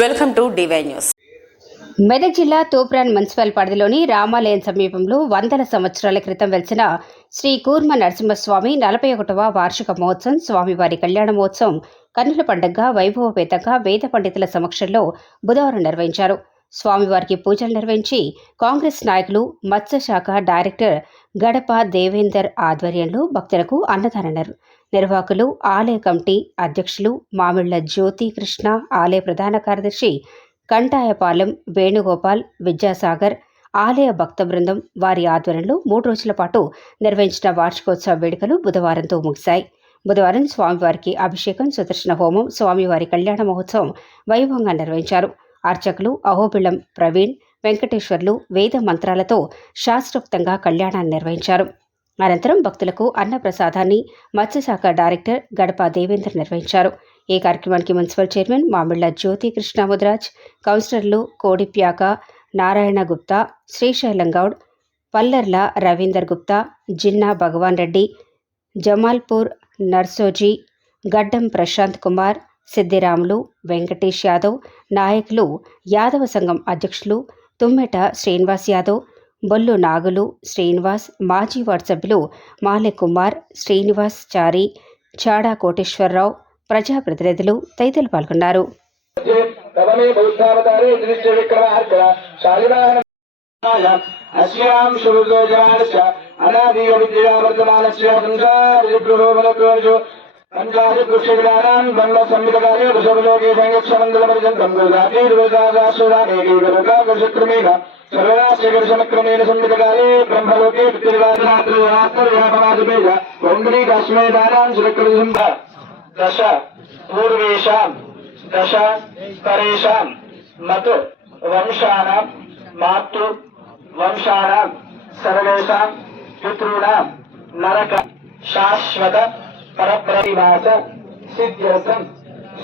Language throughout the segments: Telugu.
Welcome to D Y news. Medak జిల్లా తూప్రాన్ మున్సిపల్ పరిధిలోని రామాలయం సమీపంలో వందల సంవత్సరాల క్రితం వెలిసిన శ్రీ కూర్మ నరసింహస్వామి నలభై ఒకటవ వార్షిక మహోత్సవం స్వామివారి కళ్యాణ మహోత్సవం కన్నుల పండుగగా వైభవపేతంగా వేద పండితుల సమక్షంలో బుధవారం నిర్వహించారు. స్వామివారికి పూజలు నిర్వహించి కాంగ్రెస్ నాయకులు మత్స్యశాఖ డైరెక్టర్ గడప దేవేందర్ ఆధ్వర్యంలో భక్తులకు అన్నదానన్నారు నిర్వాహకులు ఆలయ కమిటీ అధ్యక్షులు మామిళ్ళ జ్యోతి కృష్ణ ఆలయ ప్రధాన కార్యదర్శి కంటాయపాలెం వేణుగోపాల్ విద్యాసాగర్ ఆలయ భక్త బృందం వారి ఆధ్వర్యంలో మూడు రోజుల పాటు నిర్వహించిన వార్షికోత్సవ వేడుకలు బుధవారంతో ముగిశాయి. బుధవారం స్వామివారికి అభిషేకం సుదర్శన హోమం స్వామివారి కళ్యాణ మహోత్సవం వైభవంగా నిర్వహించారు. అర్చకులు అహోబిళం ప్రవీణ్ వెంకటేశ్వర్లు వేద మంత్రాలతో శాస్త్రోక్తంగా కళ్యాణాన్ని నిర్వహించారు. అనంతరం భక్తులకు అన్నప్రసాదాన్ని మత్స్యశాఖ డైరెక్టర్ గడప దేవేందర్ నిర్వహించారు. ఈ కార్యక్రమానికి మున్సిపల్ చైర్మన్ మామిళ్ళ జ్యోతి కృష్ణముద్రాజ్ కౌన్సిలర్లు కోడిప్యాక నారాయణ గుప్తా శ్రీశైలం గౌడ్ పల్లర్ల రవీందర్ గుప్తా జిన్నా భగవాన్ రెడ్డి జమాల్పూర్ నర్సోజీ గడ్డం ప్రశాంత్ కుమార్ సిద్దిరాములు వెంకటేష్ యాదవ్ నాయకులు యాదవ సంఘం అధ్యక్షులు తుమ్మెట శ్రీనివాస్ యాదవ్ బొల్లు నాగులు శ్రీనివాస్ మాజీ వాట్సభ్యులు సభ్యులు మాలె కుమార్ శ్రీనివాస్ చారి చాడా కోటేశ్వరరావు ప్రజాప్రతినిధులు తదితరులు పాల్గొన్నారు. తవమే బౌద్ధావతారే దృశ్య విక్రమార్క శాలివాహన అస్యాం శుభోజనాలస్య అనాదీయ విద్యా వర్తమానస్య సంసారిప్రభోమనకోజో పంచాది కృష్యగ్రానాం బంధ సంవిధకాలే వృషభలోకే సంగక్షమందల పర్యంతం గోదాతీర్వేదాదాశ్వరామేకీకరుకాకర్షక్రమేణ సర్వరాశ్యకర్షమక్రమేణ సంవిధకాలే బ్రహ్మలోకే పితృరాత్రయాత్రయాపమాజమేజ పౌండరీకాశ్మేదానాం సురకృత దశ పూర్వేషాం దశ పరేషాం మత్ వంశానాం మాతృ వంశానాం సర్వేషాం పితృణాం నరక శాశ్వత परिभाष सिद्ध्यर्थं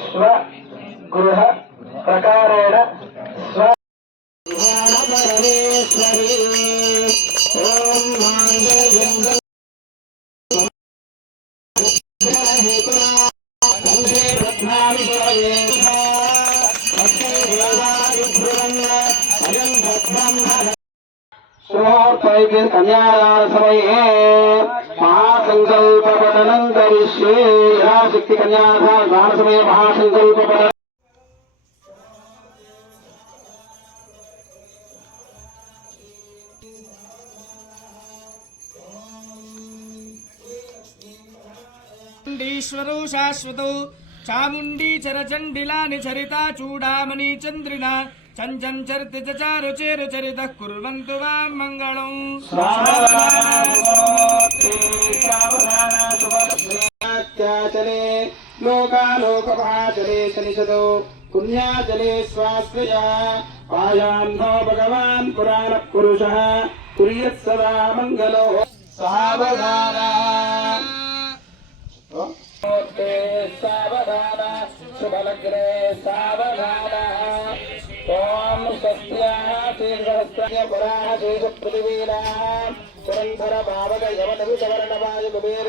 स्वगृह प्रकारेण स्व। सुहार्तैः कन्यादानसमये महासंकल्प पठनं करिष्ये महासंकल्प शाश्वतौ चामुण्डी निचरिता चूडामणी चंद्रिना శాశ్వతౌ చాముండీ చరిత చూడామణి చంద్రిణ కుర్వంతు వాం మంగళం త్యాచలే లోకాలోకపాచలే శనిషదో పుణ్యాచలే స్వాశ్రయ పాయాంధో భగవాన్ పురాణ పురుష కుర్యత్ సదా మంగళో సావధాన సావధాన శుభలగ్నే సావధాన పురంధర భావగ యవన వితవరణ వాయు కుబేర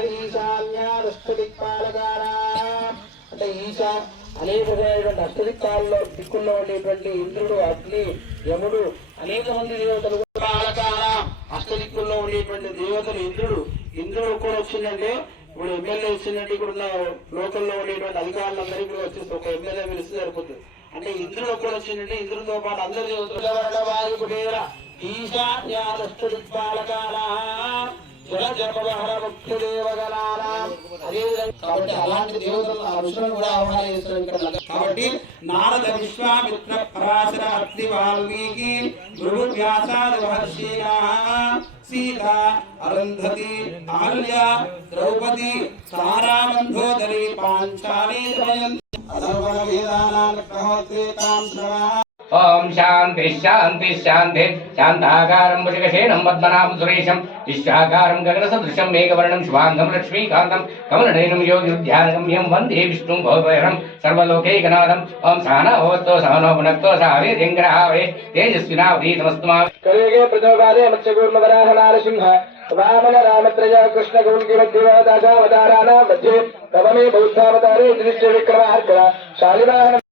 అంటే ఈశా అనేక రకమైనటువంటి అష్టదిక్పాలలో దిక్కుల్లో ఉండేటువంటి ఇంద్రుడు అగ్ని యముడు అనేక మంది దేవతలు అష్టదిక్కుల్లో ఉండేటువంటి దేవతలు ఇంద్రుడు ఇంద్రుడు కూడా వచ్చిందంటే ఇప్పుడు ఎమ్మెల్యే వచ్చిందంటే ఇక్కడ ఉన్న లోకల్లో ఉండేటువంటి అధికారులందరికీ కూడా వచ్చేసి ఒక ఎమ్మెల్యే పిలిస్తే సరిపోతుంది అంటే ఇంద్రుడు కూడా వచ్చిందంటే ఇంద్రుడితో పాటు అందరు దేవతలు వర్ణ కుబేర కాబట్టి అలాంటి దేవతలు ఆ ఋషులను కూడా ఆహ్వానిస్తారు ఇక్కడ. కాబట్టి నారద విశ్వామిత్ర పరాశర అగ్ని వాల్మీకి గురు వ్యాసాది మహర్షినా సీత అరుంధతి అహల్య ద్రౌపది సారామంధోదరి పాంచాలి सर्ववेदानां कहोद्रेतां श्रवाः। ఓం శాంతి శాంతి శాంతి. శాంతాకారం భుజగశేనం పద్మనాభం సురేశం. విశ్వాకారం గగన సదృశం మేఘవర్ణం శుభాంగం లక్ష్మీకాంతం. కమలనయనం యోగిధ్యానగమ్యం వందే విష్ణుం భవభైరం సర్వలోకైకనాథం. ఓం సహనోవత్తో సహనోపునక్తో సహనో పునక్తో తేజస్వినావధీతమస్తు కలిగే ప్రజోగాదే మత్స్యకూర్మ నారసింహ వామన రామత్రయ కృష్ణ గౌల్కి మధ్య దశావతారాణం మధ్య తవమే బౌద్ధావతారే దృశ్య విక్రమార్క శాలివాహన